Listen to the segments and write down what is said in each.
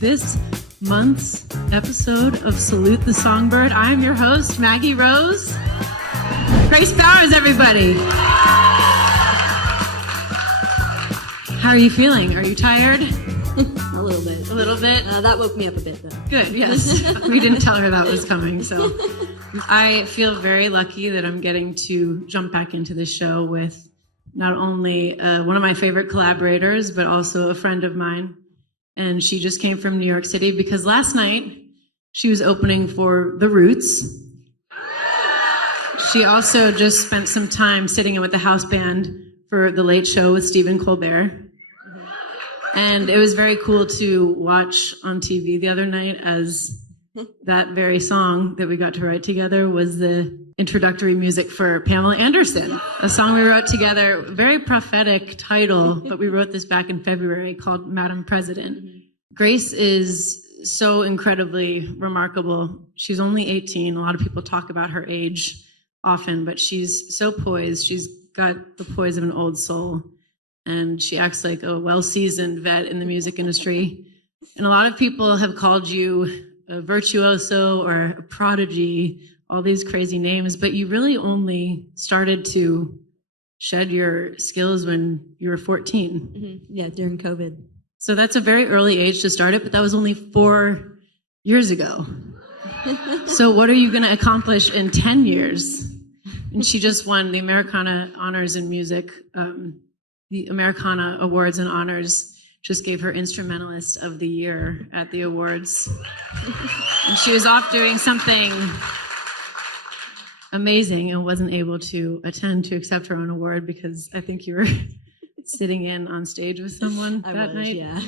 this month's episode of Salute the Songbird. I'm your host, Maggie Rose. Grace Bowers, everybody. How are you feeling? Are you tired? A little bit. A little bit? That woke me up a bit, though. Good, yes. We didn't tell her that was coming, so. I feel very lucky that I'm getting to jump back into the show with not only one of my favorite collaborators, but also a friend of mine. And she just came from New York City because last night she was opening for The Roots. She also just spent some time sitting in with the house band for The Late Show with Stephen Colbert. And it was very cool to watch on TV the other night as that very song that we got to write together was the introductory music for Pamela Anderson, a song we wrote together, very prophetic title, but we wrote this back in February called Madam President. Grace is so incredibly remarkable. She's only 18. A lot of people talk about her age often, but she's so poised. She's got the poise of an old soul, and she acts like a well-seasoned vet in the music industry. And a lot of people have called you a virtuoso or a prodigy, all these crazy names, but you really only started to shed your skills when you were 14. Mm-hmm. Yeah, during COVID. So that's a very early age to start it, but that was only 4 years ago. So what are you going to accomplish in 10 years? And she just won the Americana Honors in Music. The Americana Awards and Honors just gave her Instrumentalist of the Year at the awards. And she was off doing something amazing and wasn't able to attend to accept her own award because I think you were sitting in on stage with someone that night. Yeah.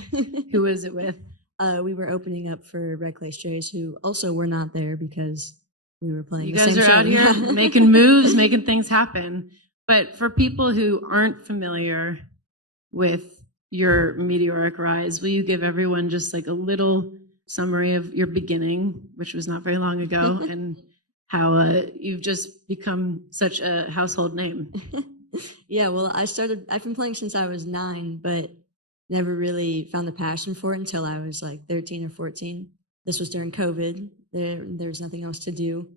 Who was it with? We were opening up for Red Clay Strays, who also were not there because we were playing You the guys same are show. out here making moves, making things happen. But for people who aren't familiar with your meteoric rise, will you give everyone just like a little summary of your beginning, which was not very long ago, and how you've just become such a household name? Yeah, well, I've been playing since I was 9, but never really found the passion for it until I was like 13 or 14. This was during COVID. There was nothing else to do.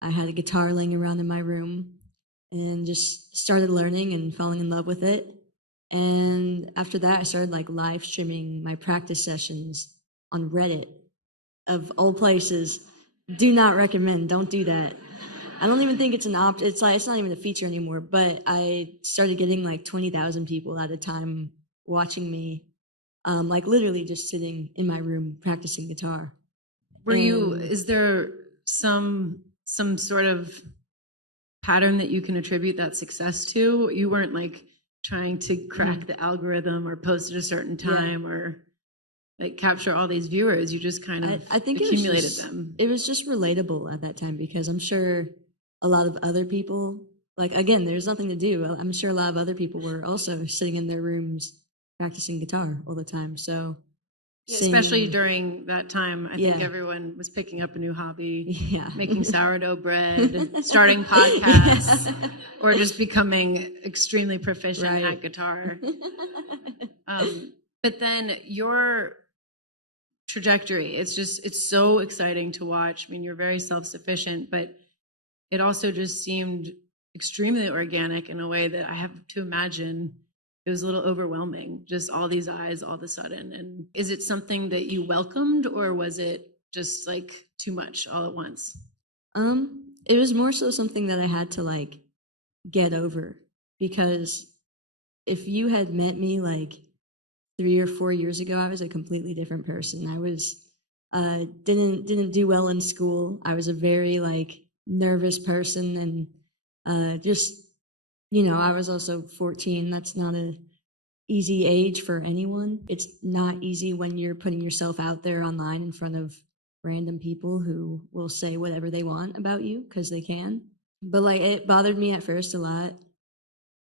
I had a guitar laying around in my room and just started learning and falling in love with it. And after that, I started like live streaming my practice sessions on Reddit, of all places. Do not recommend. Don't do that. I don't even think it's an option. It's not even a feature anymore. But I started getting like 20,000 people at a time watching me, like literally just sitting in my room practicing guitar. Is there some sort of pattern that you can attribute that success to? You weren't like trying to crack the algorithm or post at a certain time or like capture all these viewers. You just kind of I think accumulated them. It was just relatable at that time because I'm sure a lot of other people, like, again, there's nothing to do. I'm sure a lot of other people were also sitting in their rooms practicing guitar all the time. So, especially during that time, I think everyone was picking up a new hobby, making sourdough bread, starting podcasts, or just becoming extremely proficient at guitar. But then your trajectory, it's so exciting to watch. I mean, you're very self-sufficient, but it also just seemed extremely organic in a way that I have to imagine it was a little overwhelming, just all these eyes all of a sudden. And is it something that you welcomed, or was it just like too much all at once? It was more so something that I had to like get over, because if you had met me like 3 or 4 years ago, I was a completely different person. I was didn't do well in school. I was a very like nervous person, and just, you know, I was also 14. That's not a easy age for anyone. It's not easy when you're putting yourself out there online in front of random people who will say whatever they want about you because they can. But like, it bothered me at first a lot,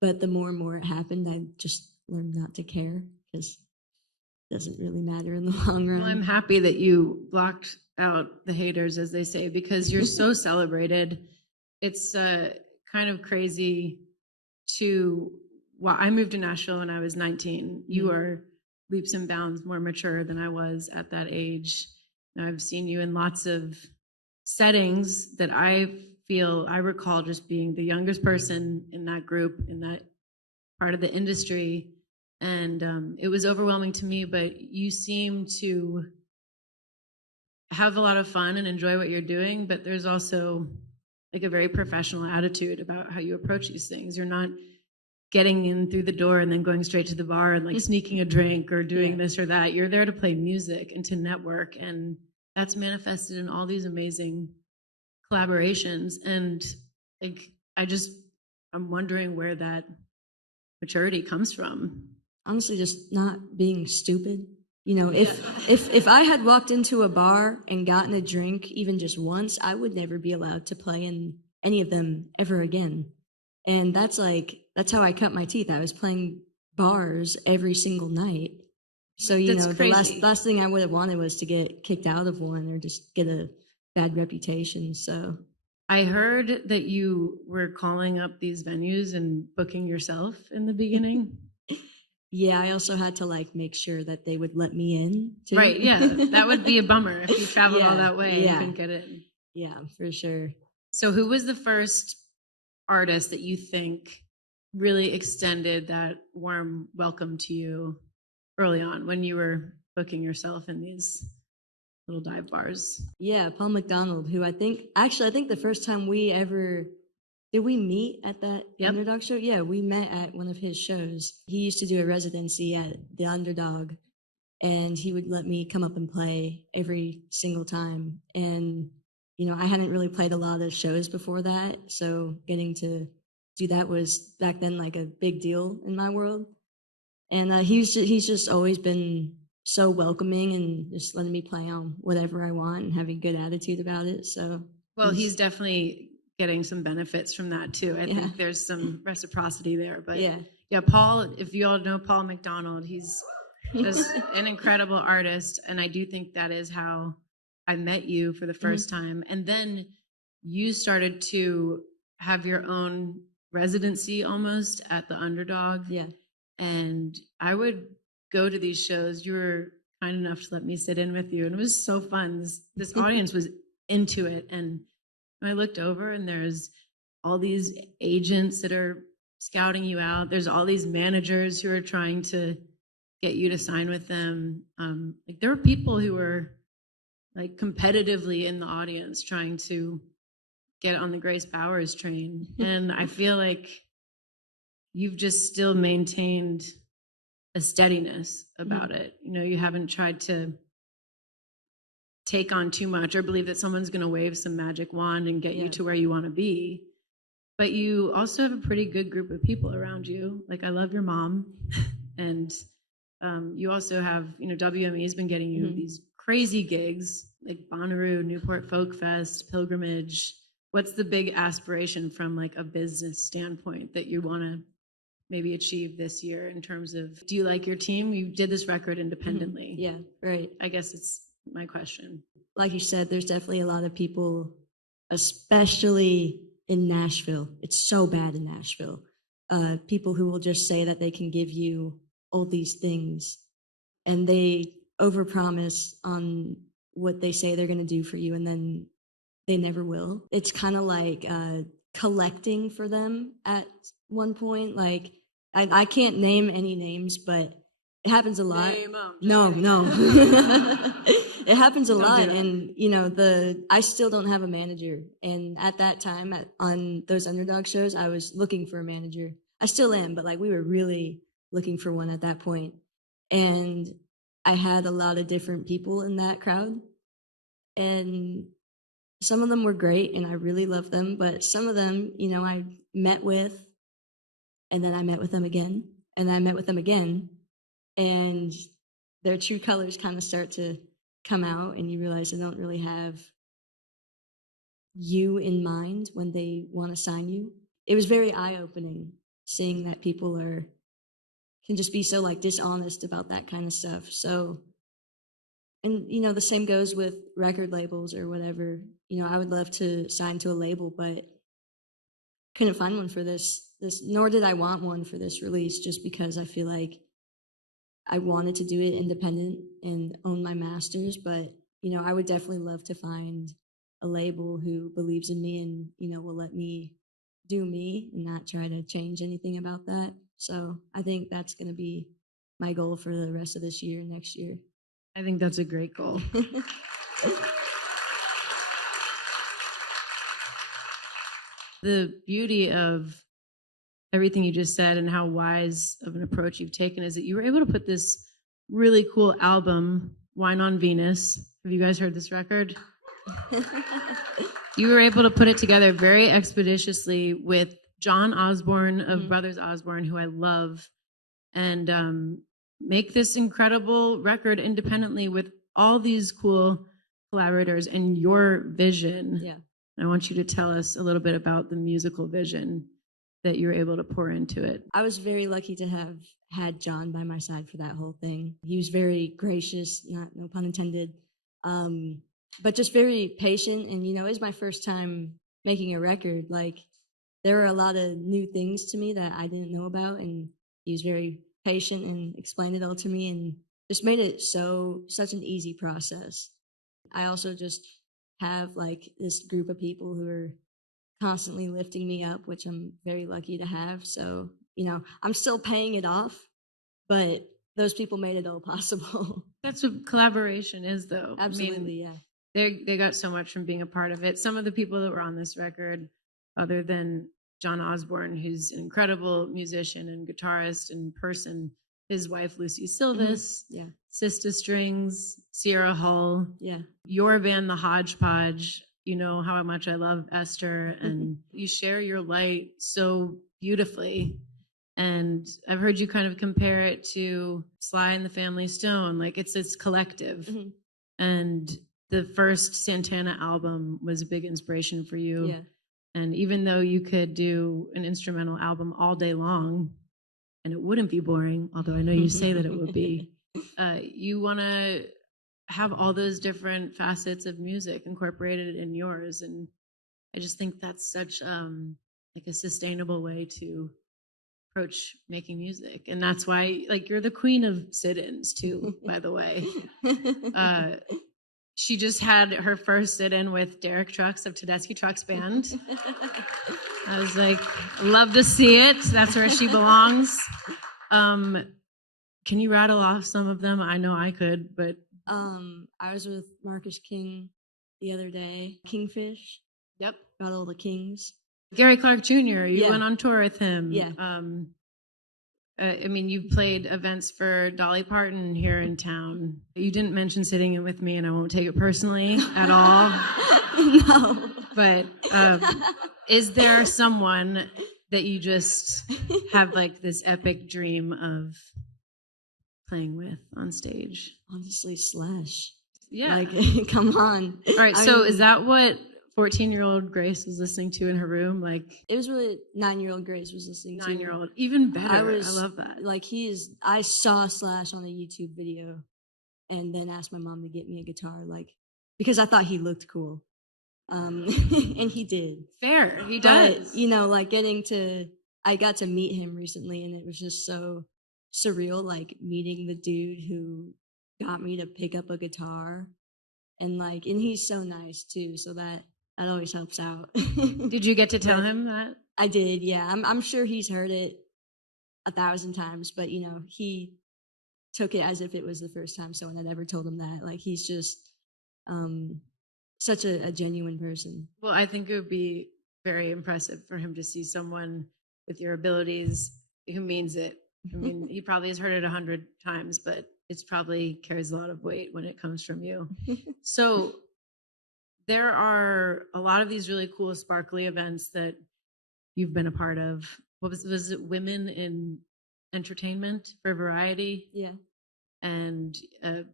but the more and more it happened, I just learned not to care because it doesn't really matter in the long run. Well, I'm happy that you blocked out the haters, as they say, because you're so celebrated. It's kind of crazy to, well, I moved to Nashville when I was 19. You are leaps and bounds more mature than I was at that age. And I've seen you in lots of settings that I recall just being the youngest person in that group, in that part of the industry. And it was overwhelming to me, but you seem to have a lot of fun and enjoy what you're doing, but there's also like a very professional attitude about how you approach these things. You're not getting in through the door and then going straight to the bar and like sneaking a drink or doing this or that. You're there to play music and to network, and that's manifested in all these amazing collaborations. And like I'm wondering where that maturity comes from. Honestly, just not being stupid. You know, if I had walked into a bar and gotten a drink even just once, I would never be allowed to play in any of them ever again. And that's how I cut my teeth. I was playing bars every single night. So, the last thing I would have wanted was to get kicked out of one or just get a bad reputation. So I heard that you were calling up these venues and booking yourself in the beginning. Yeah, I also had to like make sure that they would let me in too. Right, yeah. That would be a bummer if you traveled all that way and couldn't get in. Yeah, for sure. So who was the first artist that you think really extended that warm welcome to you early on when you were booking yourself in these little dive bars? Yeah, Paul McDonald, who I think the first time did we meet at that Underdog show? Yeah, we met at one of his shows. He used to do a residency at the Underdog, and he would let me come up and play every single time. And, I hadn't really played a lot of shows before that, so getting to do that was back then like a big deal in my world. And he's just always been so welcoming and just letting me play on whatever I want and having a good attitude about it. So, well, he's definitely getting some benefits from that too. I think there's some reciprocity there. But yeah, Paul, if you all know Paul McDonald, he's just an incredible artist. And I do think that is how I met you for the first time. And then you started to have your own residency almost at the Underdog. Yeah. And I would go to these shows. You were kind enough to let me sit in with you. And it was so fun. This audience was into it. And I looked over and there's all these agents that are scouting you out. There's all these managers who are trying to get you to sign with them. Like there were people who were like competitively in the audience trying to get on the Grace Bowers train. And I feel like you've just still maintained a steadiness about it. You haven't tried to take on too much or believe that someone's going to wave some magic wand and get you to where you want to be. But you also have a pretty good group of people around you. Like I love your mom. And you also have, WME has been getting you these crazy gigs like Bonnaroo, Newport Folk Fest, Pilgrimage. What's the big aspiration from like a business standpoint that you want to maybe achieve this year in terms of, do you like your team? You did this record independently. Yeah, right. I guess it's my question. Like you said, there's definitely a lot of people, especially in Nashville. It's so bad in Nashville. People who will just say that they can give you all these things and they overpromise on what they say they're going to do for you and then they never will. It's kind of like collecting for them at one point. Like I can't name any names, but it happens a lot. No. It happens a lot. And, I still don't have a manager. And at that time on those Underdog shows, I was looking for a manager. I still am, but like we were really looking for one at that point. And I had a lot of different people in that crowd. And some of them were great and I really loved them. But some of them, I met with, and then I met with them again, and I met with them again. And their true colors kind of start to come out and you realize they don't really have you in mind when they want to sign you. It was very eye-opening seeing that people can just be so like dishonest about that kind of stuff. So, and the same goes with record labels or whatever. I would love to sign to a label, but couldn't find one for this, nor did I want one for this release just because I feel like I wanted to do it independent and own my masters, but, you know, I would definitely love to find a label who believes in me and, you know, will let me do me and not try to change anything about that. So I think that's going to be my goal for the rest of this year, next year. I think that's a great goal. The beauty of everything you just said and how wise of an approach you've taken is that you were able to put this really cool album, Wine on Venus. Have you guys heard this record? You were able to put it together very expeditiously with John Osborne of Brothers Osborne, who I love, and make this incredible record independently with all these cool collaborators and your vision. Yeah. I want you to tell us a little bit about the musical vision that you were able to pour into it. I was very lucky to have had John by my side for that whole thing. He was very gracious, no pun intended, but just very patient. And, you know, it was my first time making a record. Like, there were a lot of new things to me that I didn't know about, and he was very patient and explained it all to me and just made it such an easy process. I also just have like this group of people who are constantly lifting me up, which I'm very lucky to have. So, you know, I'm still paying it off, but those people made it all possible. That's what collaboration is, though. Absolutely, I mean, they got so much from being a part of it. Some of the people that were on this record, other than John Osborne, who's an incredible musician and guitarist and person, his wife Lucy Silvis, Sista Strings, Sierra Hull, your band, The Hodgepodge. You know how much I love Esther, and you share your light so beautifully. And I've heard you kind of compare it to Sly and the Family Stone, like it's this collective. And the first Santana album was a big inspiration for you. Yeah. And even though you could do an instrumental album all day long, and it wouldn't be boring, although I know you say that it would be, you want to have all those different facets of music incorporated in yours. And I just think that's such like a sustainable way to approach making music. And that's why, like, you're the queen of sit-ins too, by the way. She just had her first sit-in with Derek Trucks of Tedeschi Trucks Band. I was like, love to see it. That's where she belongs. Can you rattle off some of them? I know I could, but I was with Marcus King the other day. Kingfish. Yep. Got all the kings. Gary Clark Jr., you went on tour with him. Yeah. I mean, you played events for Dolly Parton here in town. You didn't mention sitting in with me, and I won't take it personally at all. No. But is there someone that you just have like this epic dream of playing with on stage? Honestly, Slash. Yeah. Like, come on. All right, so is that what 14-year-old Grace was listening to in her room? Like, it was what 9-year-old Grace was listening to. 9-year-old, even better. I love that. Like, I saw Slash on a YouTube video and then asked my mom to get me a guitar, like, because I thought he looked cool. And he did. Fair, he does. But, you know, like, I got to meet him recently, and it was just so surreal, like, meeting the dude who got me to pick up a guitar. And he's so nice too, so that always helps out. Did you get to tell him that? I did, yeah. I'm sure he's heard it 1,000 times, but, you know, he took it as if it was the first time someone had ever told him that. Like, he's just such a genuine person. Well, I think it would be very impressive for him to see someone with your abilities who means it. I mean, he probably has heard it 100 times, but it's probably carries a lot of weight when it comes from you. So there are a lot of these really cool, sparkly events that you've been a part of. What was it? Women in Entertainment for Variety? Yeah. And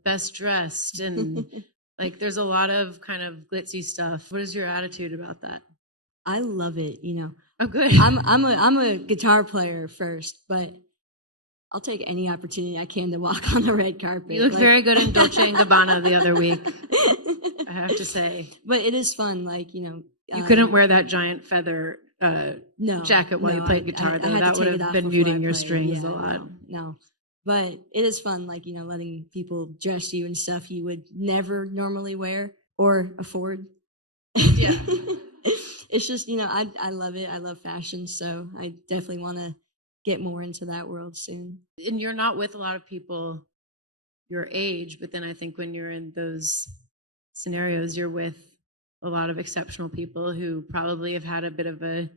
Best Dressed, and like there's a lot of kind of glitzy stuff. What is your attitude about that? I love it, you know. Oh, good. I'm a guitar player first, but I'll take any opportunity I can to walk on the red carpet. You look very good in Dolce & Gabbana the other week, I have to say. But it is fun, like, you know. You couldn't wear that giant feather jacket while you played guitar, though. That would have been muting your strings a lot. No. But it is fun, like, letting people dress you in stuff you would never normally wear or afford. Yeah. It's just, I love it. I love fashion. So I definitely want to get more into that world soon. And you're not with a lot of people your age, but then I think when you're in those scenarios, you're with a lot of exceptional people who probably have had a bit of a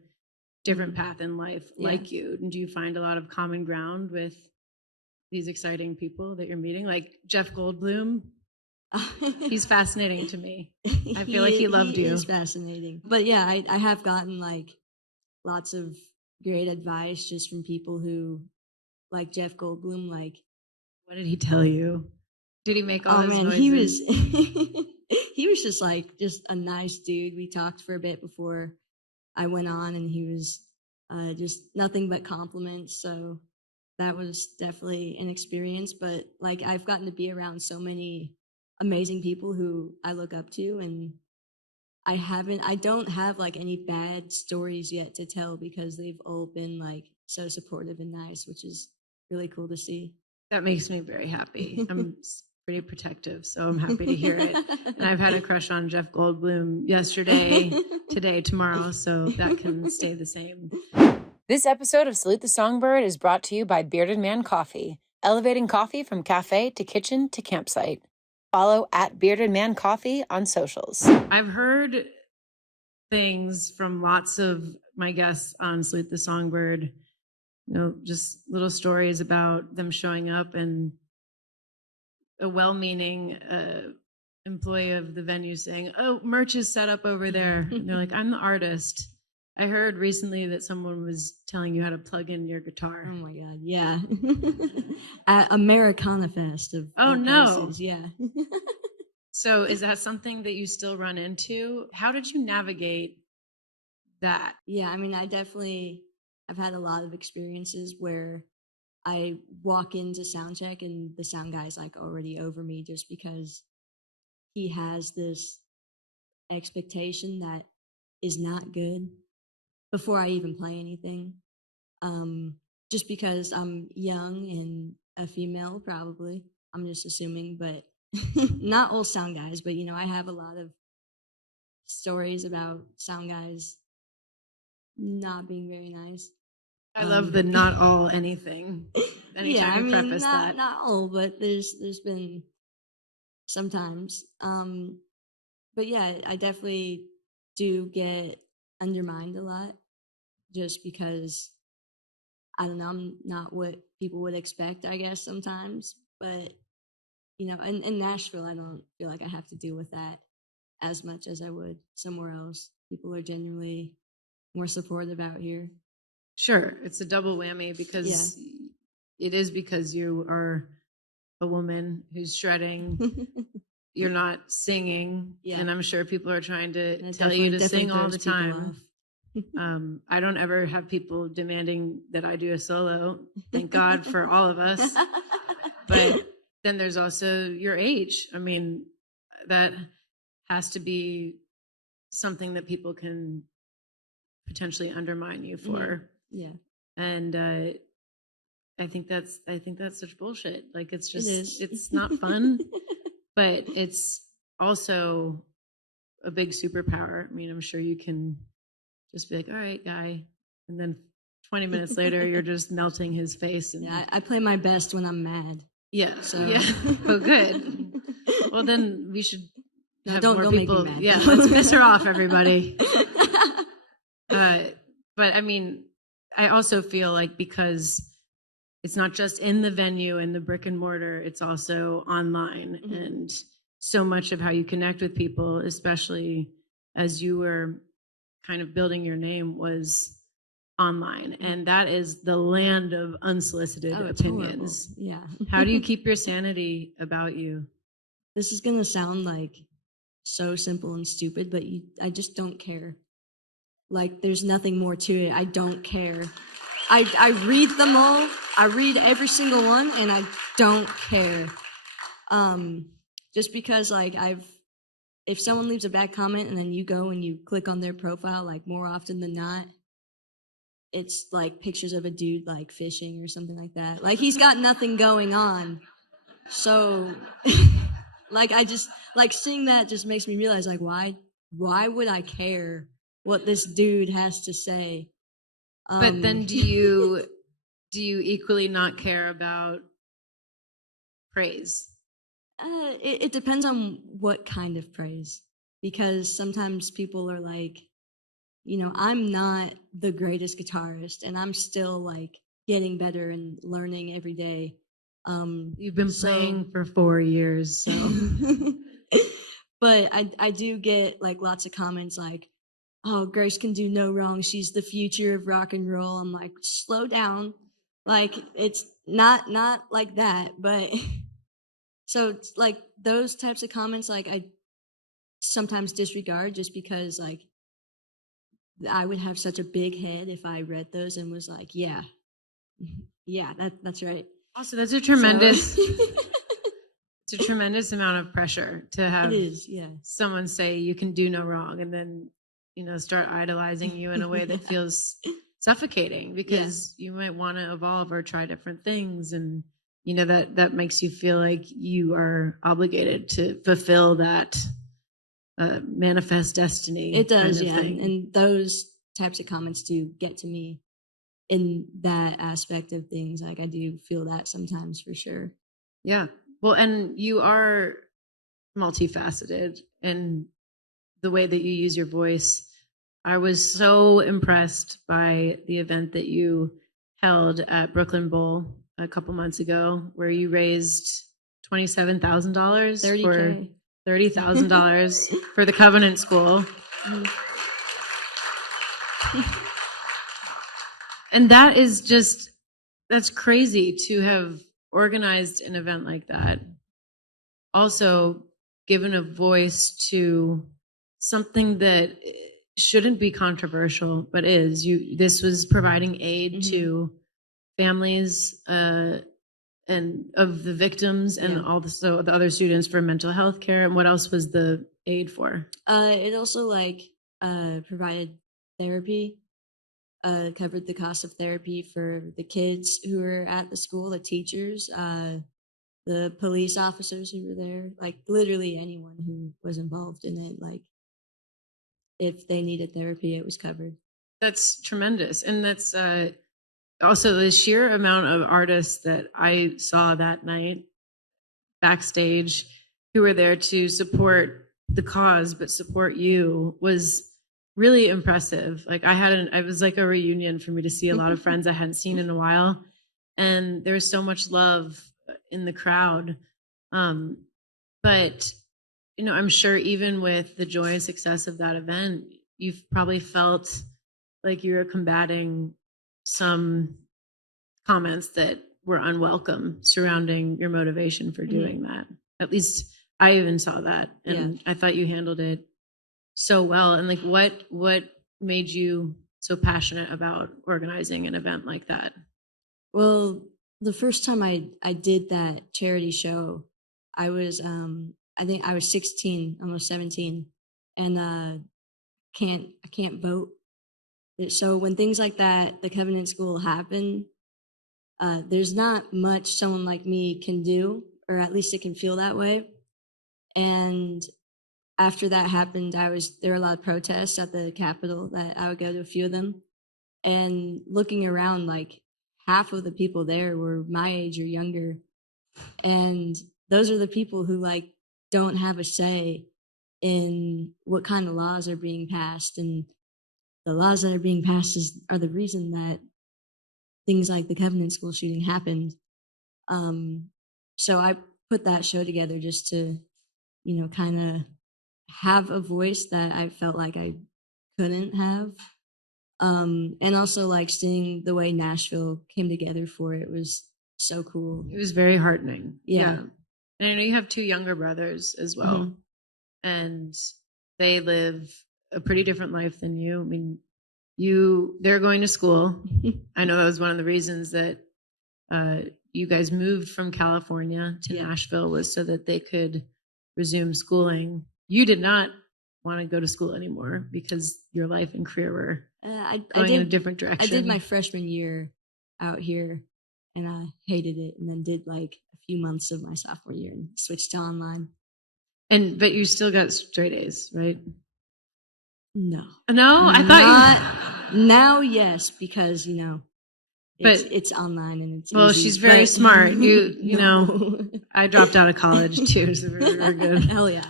different path in life like you. And do you find a lot of common ground with these exciting people that you're meeting? Like Jeff Goldblum, he's fascinating to me. I feel like he loved you. He's fascinating. But yeah, I have gotten like lots of great advice just from people who, like Jeff Goldblum, like, what did he tell you? Did he make all those noises? He was he was just a nice dude. We talked for a bit before I went on, and he was just nothing but compliments. So that was definitely an experience. But like, I've gotten to be around so many amazing people who I look up to, and I don't have like any bad stories yet to tell because they've all been like so supportive and nice, which is really cool to see. That makes me very happy. I'm pretty protective, so I'm happy to hear it. And I've had a crush on Jeff Goldblum yesterday, today, tomorrow, so that can stay the same. This episode of Salute the Songbird is brought to you by Bearded Man Coffee, elevating coffee from cafe to kitchen to campsite. Follow at Bearded Man Coffee on socials. I've heard things from lots of my guests on Salute the Songbird, just little stories about them showing up and a well-meaning employee of the venue saying, "Oh, merch is set up over there." And they're like, "I'm the artist." I heard recently that someone was telling you how to plug in your guitar. Oh my God, yeah. At Americana Fest of places, yeah. So is that something that you still run into? How did you navigate that? Yeah, I mean, I've had a lot of experiences where I walk into sound check and the sound guy's like already over me just because he has this expectation that is not good before I even play anything. Just because I'm young and a female, probably. I'm just assuming, but not all sound guys, but I have a lot of stories about sound guys not being very nice. I love the not all anything. Yeah, I mean, preface that. not all, but there's been sometimes. But yeah, I definitely do get undermined a lot just because I don't know, I'm not what people would expect, I guess, sometimes. But in Nashville, I don't feel like I have to deal with that as much as I would somewhere else. People are genuinely more supportive out here. Sure, it's a double whammy because it is because you are a woman who's shredding. You're not singing, and I'm sure people are trying to tell you to sing all the time. I don't ever have people demanding that I do a solo. Thank God for all of us. But then there's also your age. I mean, that has to be something that people can potentially undermine you for. Yeah. And I think that's such bullshit. Like, it's just, it's not fun, but it's also a big superpower. I mean, I'm sure you can just be like, "All right, guy," and then 20 minutes later, you're just melting his face. And yeah, I play my best when I'm mad. Yeah. So yeah. Oh, good. Well, then we should have more people. Make me mad. Yeah, let's piss her off, everybody. But I mean, I also feel like because it's not just in the venue and the brick and mortar, it's also online. Mm-hmm. And so much of how you connect with people, especially as you were kind of building your name, was online. And that is the land of unsolicited opinions. Yeah. How do you keep your sanity about you? This is going to sound like so simple and stupid, but I just don't care. Like, there's nothing more to it. I don't care. I read them all. I read every single one, and I don't care. Just because, like, if someone leaves a bad comment and then you go and you click on their profile, like, more often than not, it's like pictures of a dude like fishing or something like that. Like he's got nothing going on. So like I just like seeing that just makes me realize like why would I care what this dude has to say? But then do you equally not care about praise? It depends on what kind of praise, because sometimes people are like, I'm not the greatest guitarist and I'm still like getting better and learning every day. You've been playing for 4 years, so. But I do get like lots of comments like, oh, Grace can do no wrong. She's the future of rock and roll. I'm like, slow down. Like, it's not like that, but so it's like those types of comments, like I sometimes disregard just because like I would have such a big head if I read those and was like, yeah, that's right. Also, that's a tremendous, it's a tremendous amount of pressure to have someone say you can do no wrong and then, start idolizing you in a way that feels suffocating, because you might want to evolve or try different things. And, that makes you feel like you are obligated to fulfill that manifest destiny. It does, kind of thing. And those types of comments do get to me in that aspect of things. Like I do feel that sometimes, for sure. Yeah. Well, and you are multifaceted in the way that you use your voice. I was so impressed by the event that you held at Brooklyn Bowl a couple months ago, where you raised $27,000 for $30,000 for the Covenant School. And that is just, that's crazy to have organized an event like that. Also given a voice to something that shouldn't be controversial, but is. This was providing aid to families and of the victims, and also the other students for mental health care. And what else was the aid for? It also provided therapy, covered the cost of therapy for the kids who were at the school, the teachers, the police officers who were there, like literally anyone who was involved in it. Like if they needed therapy, it was covered. That's tremendous. And that's also the sheer amount of artists that I saw that night backstage who were there to support the cause, but support you, was really impressive. Like it was like a reunion for me to see a lot of friends I hadn't seen in a while. And there was so much love in the crowd. But, I'm sure even with the joy and success of that event, you've probably felt like you were combating some comments that were unwelcome surrounding your motivation for doing that. At least I even saw that, and I thought you handled it so well. And like, what made you so passionate about organizing an event like that? Well, the first time I did that charity show, I was I think I was 16, almost 17, and I can't vote. So when things like that, the Covenant School happen, there's not much someone like me can do, or at least it can feel that way. And after that happened, there were a lot of protests at the Capitol that I would go to a few of them, and looking around, like half of the people there were my age or younger. And those are the people who like don't have a say in what kind of laws are being passed. And the laws that are being passed are the reason that things like the Covenant School shooting happened. So I put that show together just to, kind of have a voice that I felt like I couldn't have. And also like seeing the way Nashville came together for it was so cool. It was very heartening. Yeah. And I know you have two younger brothers as well, and they live a pretty different life than you. I mean, they're going to school. I know that was one of the reasons that you guys moved from California to Nashville, was so that they could resume schooling. You did not want to go to school anymore because your life and career were I going in a did different direction? I did my freshman year out here, and I hated it, and then did like a few months of my sophomore year and switched to online. But you still got straight A's, right? No, I thought not now. Yes, because But- it's online and it's Well, easy, she's very but- smart. You No. know, I dropped out of college too, so we're good. Hell yeah.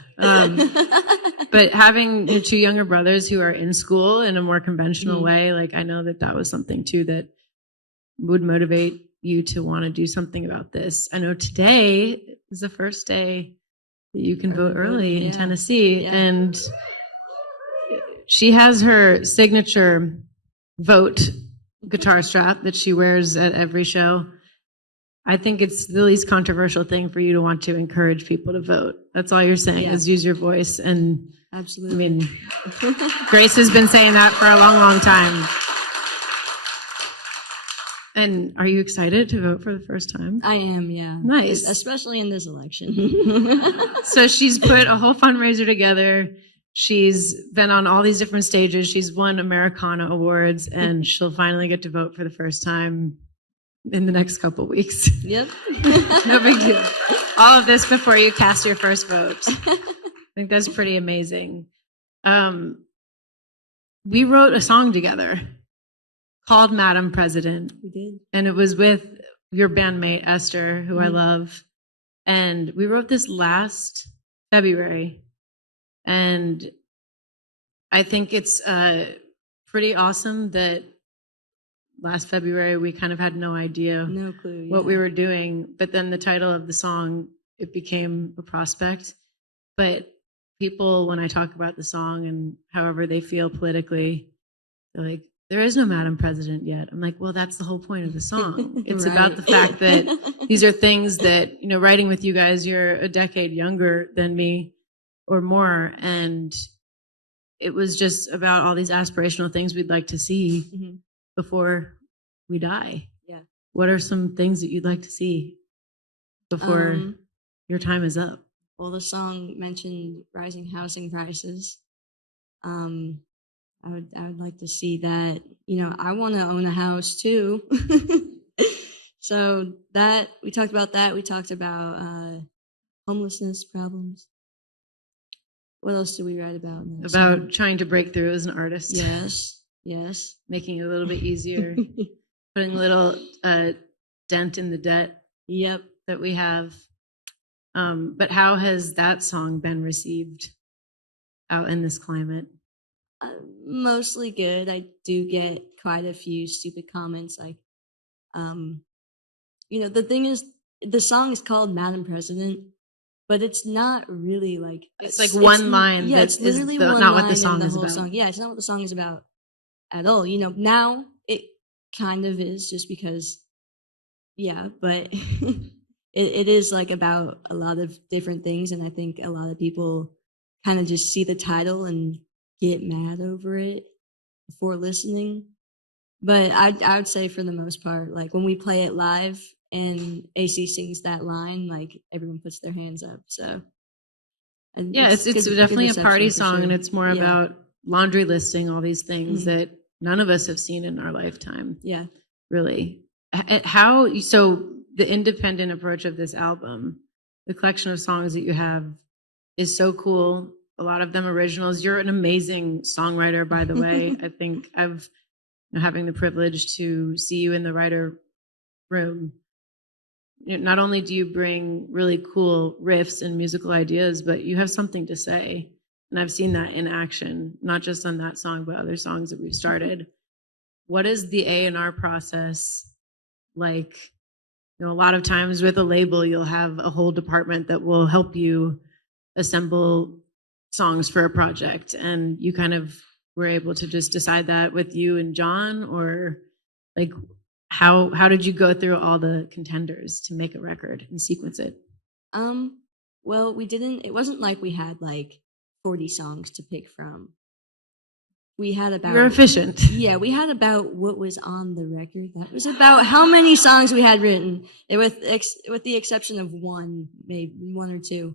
But having two younger brothers who are in school in a more conventional Mhm. way, like I know that was something too that would motivate you to want to do something about this. I know today is the first day that you can vote early in yeah. Tennessee, Yeah. and she has her signature vote guitar strap that she wears at every show. I think it's the least controversial thing for you to want to encourage people to vote. That's all you're saying is use your voice. And Absolutely. I mean, Grace has been saying that for a long, long time. And are you excited to vote for the first time? I am, yeah. Nice. Especially in this election. So she's put a whole fundraiser together. She's been on all these different stages. She's won Americana awards, and she'll finally get to vote for the first time in the next couple weeks. Yep. No big deal. All of this before you cast your first vote. I think that's pretty amazing. We wrote a song together called Madam President. We did. And it was with your bandmate, Esther, who I love. And we wrote this last February. And I think it's pretty awesome that last February we kind of had no idea No clue. what we were doing. But then the title of the song, it became a prospect. But people, when I talk about the song and however they feel politically, they're like, there is no Madam President yet. I'm like, well, that's the whole point of the song. It's Right. about the fact that these are things that, writing with you guys, you're a decade younger than me or more. And it was just about all these aspirational things we'd like to see before we die. Yeah. What are some things that you'd like to see before your time is up? Well, the song mentioned rising housing prices. I would like to see that. I want to own a house too. So that we talked about that. We talked about homelessness problems. What else did we write about? In that About song? trying to break through as an artist. Yes. Making it a little bit easier. Putting a little dent in the debt Yep. that we have. But how has that song been received out in this climate? Mostly good. I do get quite a few stupid comments like, the thing is, the song is called Madam President, but it's not really like It's like one line. Yeah, that it's literally is one not line what the song in the is whole about. song. Yeah, it's not what the song is about at all. Now it kind of is just because, but it is like about a lot of different things, and I think a lot of people kind of just see the title and get mad over it before listening. But I would say for the most part, like when we play it live and AC sings that line, like everyone puts their hands up. So yeah, it's good definitely a party reception for song, sure. and it's more about laundry listing all these things Mhm. that none of us have seen in our lifetime. Yeah. Really. So the independent approach of this album, the collection of songs that you have is so cool. A lot of them originals. You're an amazing songwriter, by the way. I think I've having the privilege to see you in the writer room. Not only do you bring really cool riffs and musical ideas, but you have something to say. And I've seen that in action, not just on that song, but other songs that we've started. What is the A&R process like? A lot of times with a label, you'll have a whole department that will help you assemble songs for a project, and you kind of were able to just decide that with you and John, or like how did you go through all the contenders to make a record and sequence it? Well, we didn't. It wasn't like we had like 40 songs to pick from. We had about. You're efficient. Yeah, we had about what was on the record. That was about how many songs we had written, with the exception of one, maybe one or two.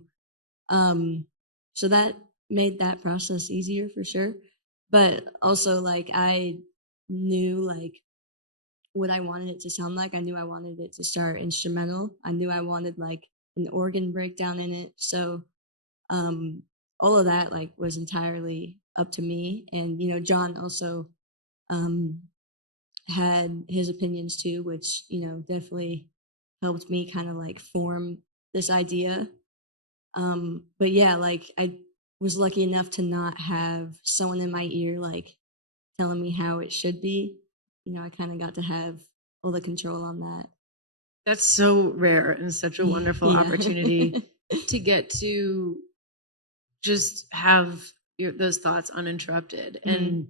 So that made that process easier for sure. but also like I knew like what I wanted it to sound like. I knew I wanted it to start instrumental. I knew I wanted like an organ breakdown in it. So all of that like was entirely up to me. And you know, John also had his opinions too, which, you know, definitely helped me kind of like form this idea. But yeah, like I was lucky enough to not have someone in my ear like telling me how it should be. You know, I kind of got to have all the control on that. That's so rare and such a wonderful opportunity to get to just have those thoughts uninterrupted and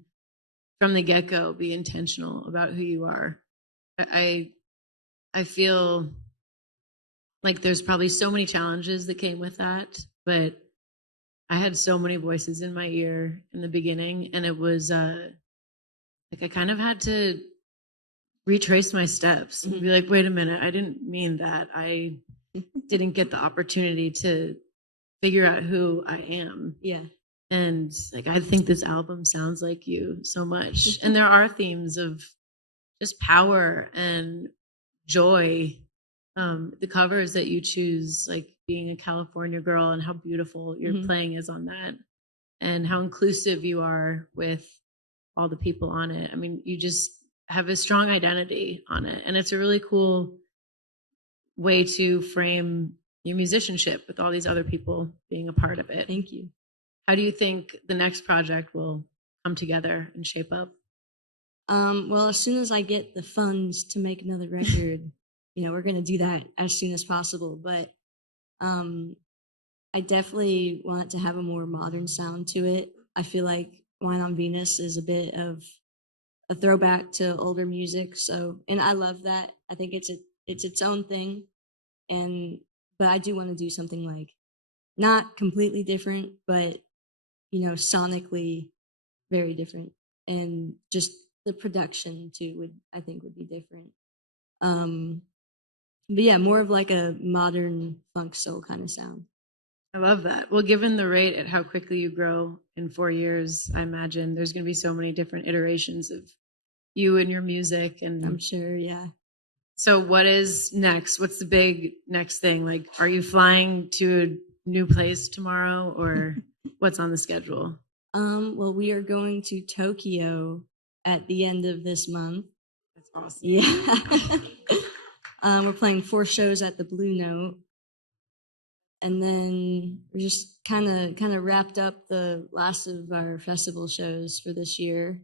from the get-go be intentional about who you are. I feel like there's probably so many challenges that came with that, but I had so many voices in my ear in the beginning, and it was like I kind of had to retrace my steps and be like, wait a minute, I didn't mean that. I didn't get the opportunity to figure out who I am. Yeah. And like, I think this album sounds like you so much. And there are themes of just power and joy. The covers that you choose, like being a California girl and how beautiful your playing is on that and how inclusive you are with all the people on it. I mean, you just have a strong identity on it. And it's a really cool way to frame your musicianship with all these other people being a part of it. Thank you. How do you think the next project will come together and shape up? Well, as soon as I get the funds to make another record, you know, we're going to do that as soon as possible. But I definitely want it to have a more modern sound to it. I feel like Wine on Venus is a bit of a throwback to older music. So, and I love that. I think it's its own thing. But I do want to do something like not completely different, but, you know, sonically very different. And just the production too I think would be different. But yeah, more of like a modern funk soul kind of sound. I love that. Well, given the rate at how quickly you grow in 4 years, I imagine there's going to be so many different iterations of you and your music. And I'm sure, yeah. So what is next? What's the big next thing? Like, are you flying to a new place tomorrow or what's on the schedule? Well, we are going to Tokyo at the end of this month. That's awesome. Yeah. We're playing 4 shows at the Blue Note. And then we're just kind of wrapped up the last of our festival shows for this year.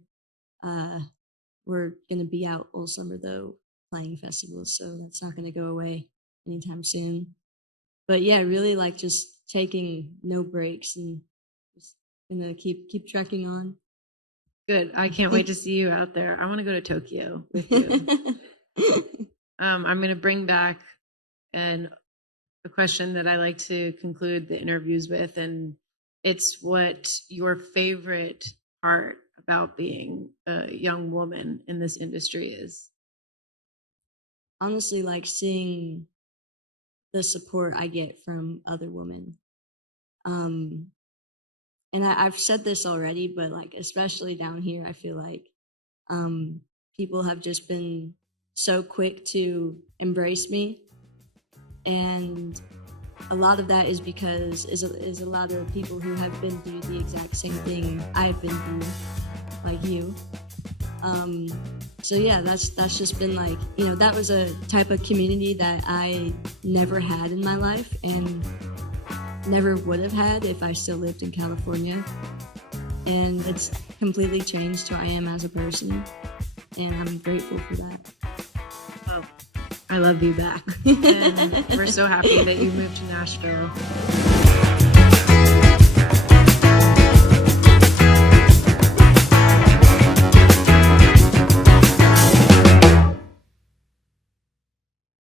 We're going to be out all summer, though, playing festivals, so that's not going to go away anytime soon. But yeah, really like just taking no breaks and just going to keep trekking on. Good. I can't wait to see you out there. I want to go to Tokyo with you. I'm going to bring back a question that I like to conclude the interviews with, and it's what your favorite part about being a young woman in this industry is. Honestly, like seeing the support I get from other women. And I've said this already, but like especially down here, I feel like people have just been so quick to embrace me. And a lot of that is because is a lot of people who have been through the exact same thing I've been through, like you. So yeah, that's just been like, you know, that was a type of community that I never had in my life and never would have had if I still lived in California. And it's completely changed who I am as a person, and I'm grateful for that. I love you back. And we're so happy that you moved to Nashville.